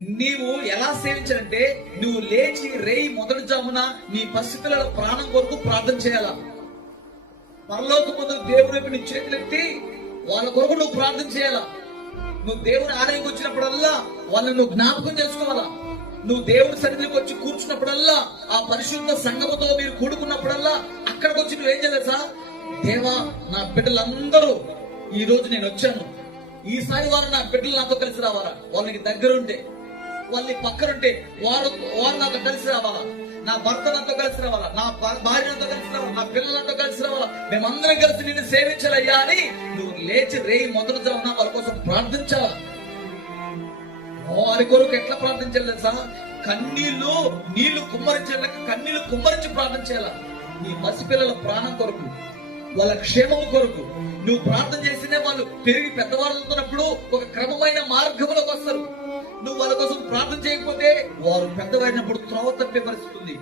నీవు ఎలా సేవించాలంటే నువ్వు లేచి రేయి మొదటి జామున నీ పసిపిల్లల ప్రాణం కొరకు ప్రార్థన చేయాలా. పరలోక ముందు దేవుని వైపు నీ చేతులెత్తి వాళ్ళ కొరకు నువ్వు ప్రార్థన చేయాలా. నువ్వు దేవుని ఆలయంకి వచ్చినప్పుడల్లా వాళ్ళని నువ్వు జ్ఞాపకం చేసుకోవాలా. నువ్వు దేవుని సన్నిధికి వచ్చి కూర్చున్నప్పుడల్లా, ఆ పరిశుద్ధ సంఘముతో మీరు కూడుకున్నప్పుడల్లా అక్కడికి వచ్చి నువ్వేం చేయాలి? దేవా, నా బిడ్డలందరూ ఈ రోజు నేను వచ్చాను, ఈసారి వారు నా బిడ్డలు నాతో కలిసి రావాలా, వాళ్ళకి దగ్గరుంటే, వాళ్ళని పక్కనుంటే వారు నాతో కలిసి రావాలా, నా భర్త నాతో కలిసి రావాలా, నా భార్య నాతో కలిసి రావాలా, నా పిల్లలతో కలిసి రావాలా, మేమందరం కలిసి నిన్ను సేవించాలయ్యా అని నువ్వు లేచి రేయి మొదలు జామున వాళ్ళ కోసం ప్రార్థించాలా. వారి కొరకు ఎట్లా ప్రార్థించాలి తెలుసా? నీళ్లు కుమ్మరించాల, కన్నీళ్లు కుమ్మరించి ప్రార్థన చేయాల. నీ పసిపిల్లల ప్రాణం కొరకు, వాళ్ళ క్షేమం కొరకు నువ్వు ప్రార్థన చేస్తేనే వాళ్ళు పెరిగి పెద్దవాళ్ళు అవుతున్నప్పుడు ఒక క్రమమైన మార్గంలోకి వస్తారు. నువ్వు వాళ్ళ కోసం ప్రార్థన చేయకపోతే వారు పెద్దవాడినప్పుడు త్రోవ తప్పే పరిస్థితి ఉంది.